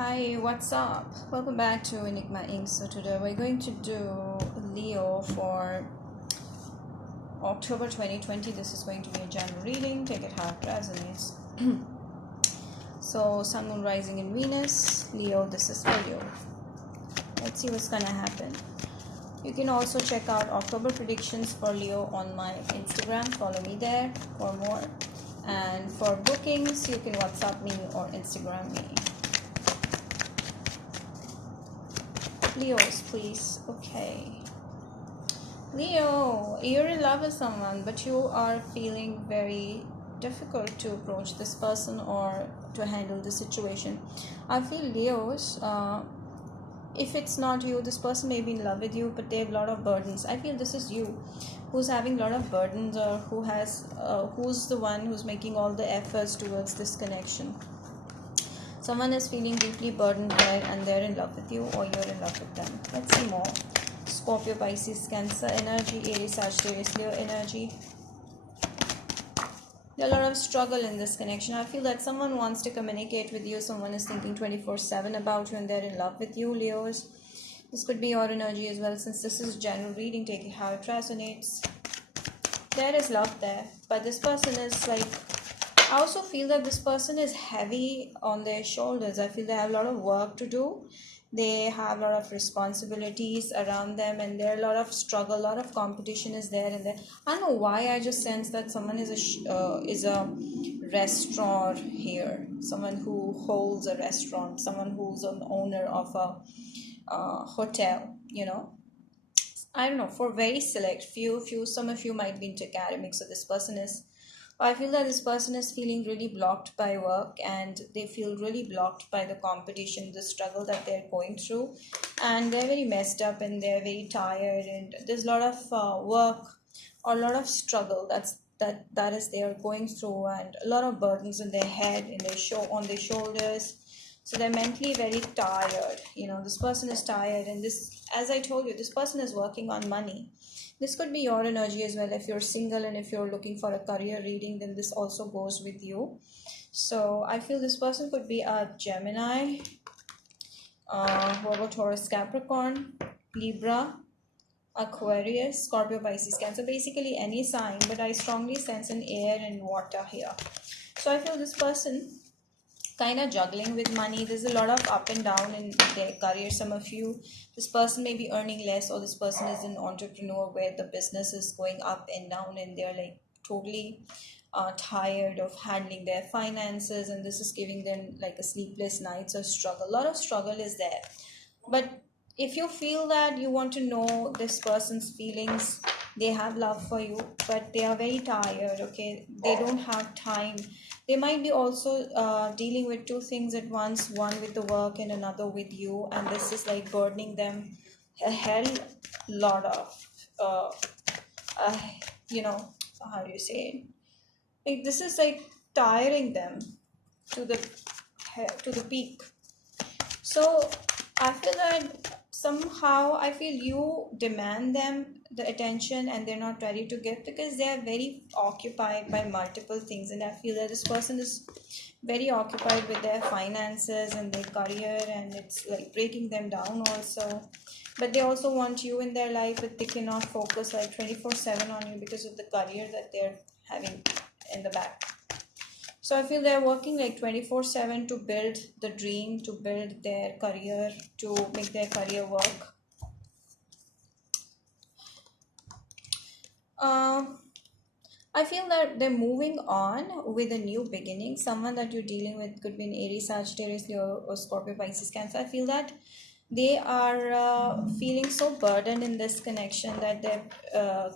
Hi, what's up? Welcome back to Enigma Inc. So today we're going to do Leo for October 2020. This is going to be a general reading. Take it how it resonates. So Sun, Moon, Rising in Venus. Leo, this is for you. Let's see what's gonna happen. You can also check out October predictions for Leo on my Instagram. Follow me there for more. And for bookings, you can WhatsApp me or Instagram me. Leos, please. Okay. Leo, you're in love with someone, but you are feeling very difficult to approach this person or to handle the situation. I feel Leos, if it's not you, this person may be in love with you, but they have a lot of burdens. I feel this is you who's having a lot of burdens, or who's the one who's making all the efforts towards this connection. Someone is feeling deeply burdened there and they're in love with you, or you're in love with them. Let's see more. Scorpio, Pisces, Cancer energy, Aries, Sagittarius, Leo energy. There's a lot of struggle in this connection. I feel that someone wants to communicate with you. Someone is thinking 24/7 about you and they're in love with you, Leos. This could be your energy as well. Since this is general reading, take it how it resonates. There is love there, but this person is like, I also feel that this person is heavy on their shoulders. I feel they have a lot of work to do. They have a lot of responsibilities around them, and there are a lot of struggle, a lot of competition is there and there. I don't know why I just sense that someone is a restaurant here, someone who holds a restaurant, someone who's an owner of a hotel. I don't know, for very select few. Some of you might be into academics, so this person is. I feel that this person is feeling really blocked by work, and they feel really blocked by the competition, the struggle that they're going through, and they're very messed up and they're very tired, and there's a lot of work or a lot of struggle that is they are going through, and a lot of burdens in their head, on their shoulders. So they're mentally very tired. This person is tired, and this, as I told you, this person is working on money. This could be your energy as well. If you're single and if you're looking for a career reading, then this also goes with you. So I feel this person could be a Gemini, Virgo, Taurus, Capricorn, Libra, Aquarius, Scorpio, Pisces, Cancer. Basically any sign, but I strongly sense an air and water here. So I feel this person kind of juggling with money. There's a lot of up and down in their career. Some of you, this person may be earning less, or this person is an entrepreneur where the business is going up and down, and they're like totally tired of handling their finances, and this is giving them like a sleepless nights or struggle. A lot of struggle is there. But if you feel that you want to know this person's feelings, they have love for you, but they are very tired. Okay, they don't have time. They might be also dealing with two things at once, one with the work and another with you, and this is like burdening them a hell lot of uh, how do you say it, like this is like tiring them to the peak. So I feel that somehow I feel you demand them the attention and they're not ready to give, because they are very occupied by multiple things, and I feel that this person is very occupied with their finances and their career, and it's like breaking them down also. But they also want you in their life, but they cannot focus like 24/7 on you because of the career that they're having in the back. So I feel they're working like 24/7 to build the dream, to build their career, to make their career work. I feel that they're moving on with a new beginning. Someone that you're dealing with could be an Aries, Sagittarius, Leo, or Scorpio, Pisces, Cancer. I feel that they are feeling so burdened in this connection that they're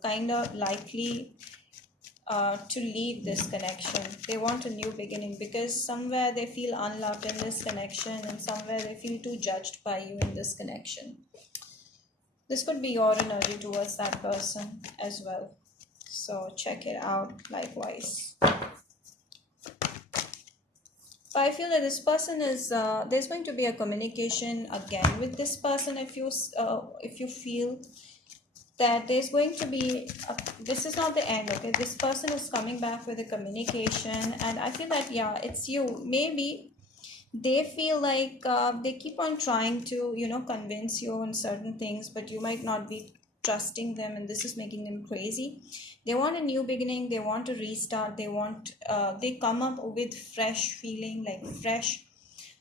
kind of likely to leave this connection. They want a new beginning because somewhere they feel unloved in this connection, and somewhere they feel too judged by you in this connection. This could be your energy towards that person as well. So check it out likewise. So I feel that this person is there's going to be a communication again with this person. If you feel that there's going to be this is not the end. Okay, this person is coming back with a communication, and I feel that, yeah, it's you. Maybe They feel like they keep on trying to, convince you on certain things, but you might not be trusting them, and this is making them crazy. They want a new beginning, they want to restart, they come up with fresh feeling, like fresh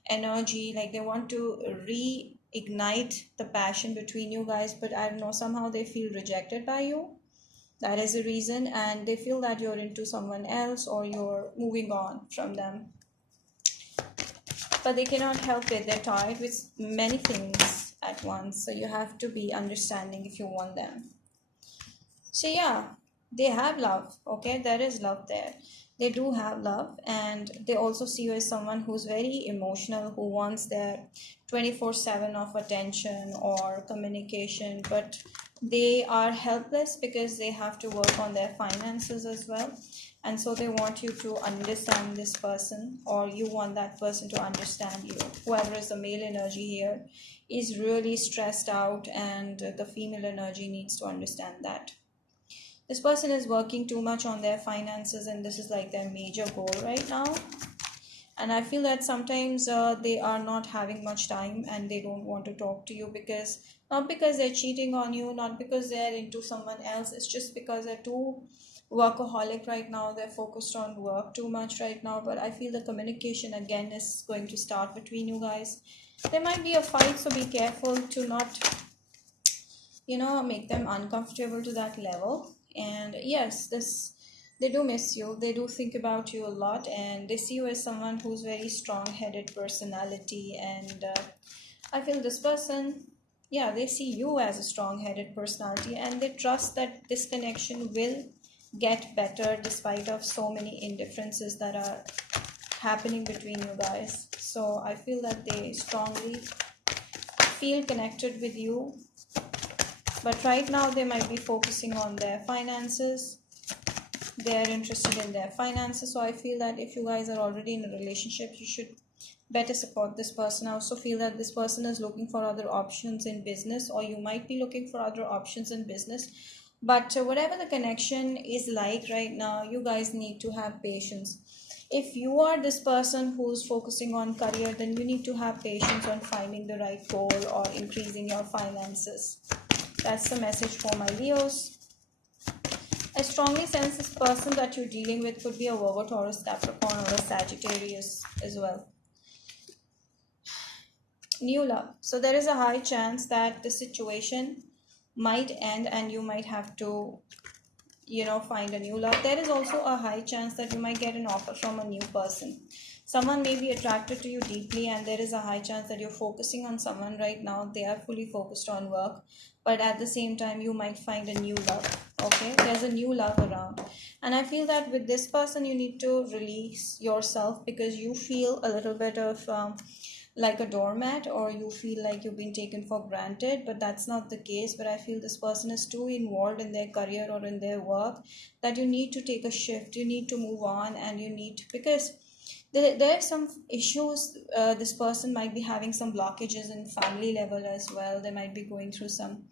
energy, like they want to reignite the passion between you guys, but I don't know, somehow they feel rejected by you. That is the reason, and they feel that you're into someone else or you're moving on from them, but they cannot help it. They're tired with many things at once, so you have to be understanding if you want them. So yeah, they have love. Okay, there is love there. They do have love, and they also see you as someone who's very emotional, who wants their 24/7 of attention or communication, but they are helpless because they have to work on their finances as well. And so they want you to understand this person, or you want that person to understand you. Whoever is the male energy here is really stressed out, and the female energy needs to understand that this person is working too much on their finances, and this is like their major goal right now. And I feel that sometimes they are not having much time, and they don't want to talk to you, because not because they're cheating on you, not because they're into someone else, it's just because they're too workaholic right now. They're focused on work too much right now. But I feel the communication again is going to start between you guys. There might be a fight, so be careful to not, make them uncomfortable to that level. And yes, this, they do miss you, they do think about you a lot, and they see you as someone who's very strong-headed personality. And I feel this person, yeah, they see you as a strong-headed personality, and they trust that this connection will get better despite of so many indifferences that are happening between you guys. So I feel that they strongly feel connected with you, but right now they might be focusing on their finances. They're interested in their finances. So I feel that if you guys are already in a relationship, you should better support this person. I also feel that this person is looking for other options in business, or you might be looking for other options in business. But whatever the connection is like right now, you guys need to have patience. If you are this person who's focusing on career, then you need to have patience on finding the right goal or increasing your finances. That's the message for my Leos. I strongly sense this person that you're dealing with could be a Virgo, Taurus, Capricorn, or a Sagittarius as well. New love. So there is a high chance that the situation might end, and you might have to, find a new love. There is also a high chance that you might get an offer from a new person. Someone may be attracted to you deeply, and there is a high chance that you're focusing on someone right now. They are fully focused on work, but at the same time, you might find a new love. Okay, there's a new love around, and I feel that with this person, you need to release yourself, because you feel a little bit of like a doormat, or you feel like you've been taken for granted, but that's not the case. But I feel this person is too involved in their career or in their work that you need to take a shift, you need to move on, and you need, because there are some issues. This person might be having some blockages in family level as well. They might be going through some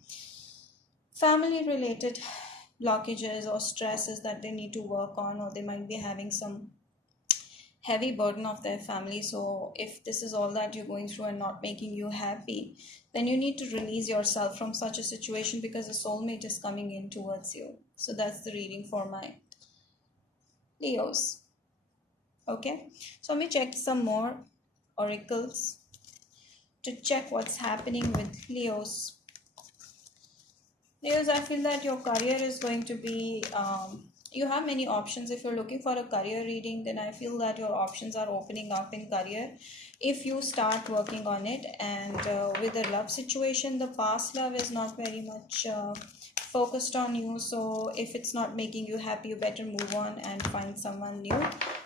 family related blockages or stresses that they need to work on, or they might be having some heavy burden of their family. So if this is all that you're going through and not making you happy, then you need to release yourself from such a situation, because a soulmate is coming in towards you. So that's the reading for my Leos. Okay, so let me check some more oracles to check what's happening with Leos. Leos, I feel that your career is going to be, you have many options. If you're looking for a career reading, then I feel that your options are opening up in career if you start working on it. And with the love situation, the past love is not very much focused on you. So if it's not making you happy, you better move on and find someone new,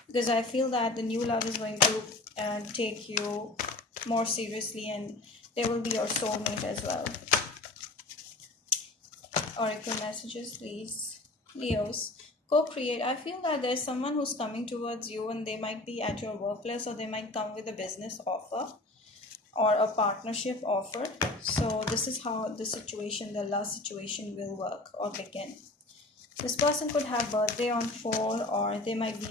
because I feel that the new love is going to take you more seriously, and they will be your soulmate as well. Oracle messages, please. Leos, co-create. I feel that there's someone who's coming towards you, and they might be at your workplace, or they might come with a business offer or a partnership offer. So this is how the situation, the love situation will work or begin. This person could have birthday on 4, or they might be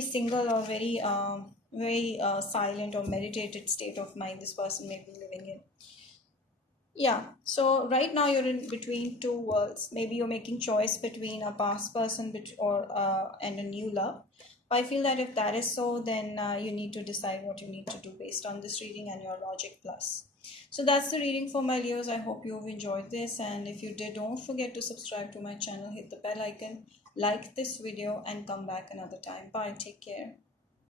single or very very silent or meditated state of mind this person may be living in. Yeah, so right now you're in between two worlds. Maybe you're making choice between a past person or and a new love. I feel that if that is so, then you need to decide what you need to do based on this reading and your logic plus. So that's the reading for my Leos. I hope you've enjoyed this, and if you did, don't forget to subscribe to my channel, hit the bell icon, like this video, and come back another time. Bye. Take care.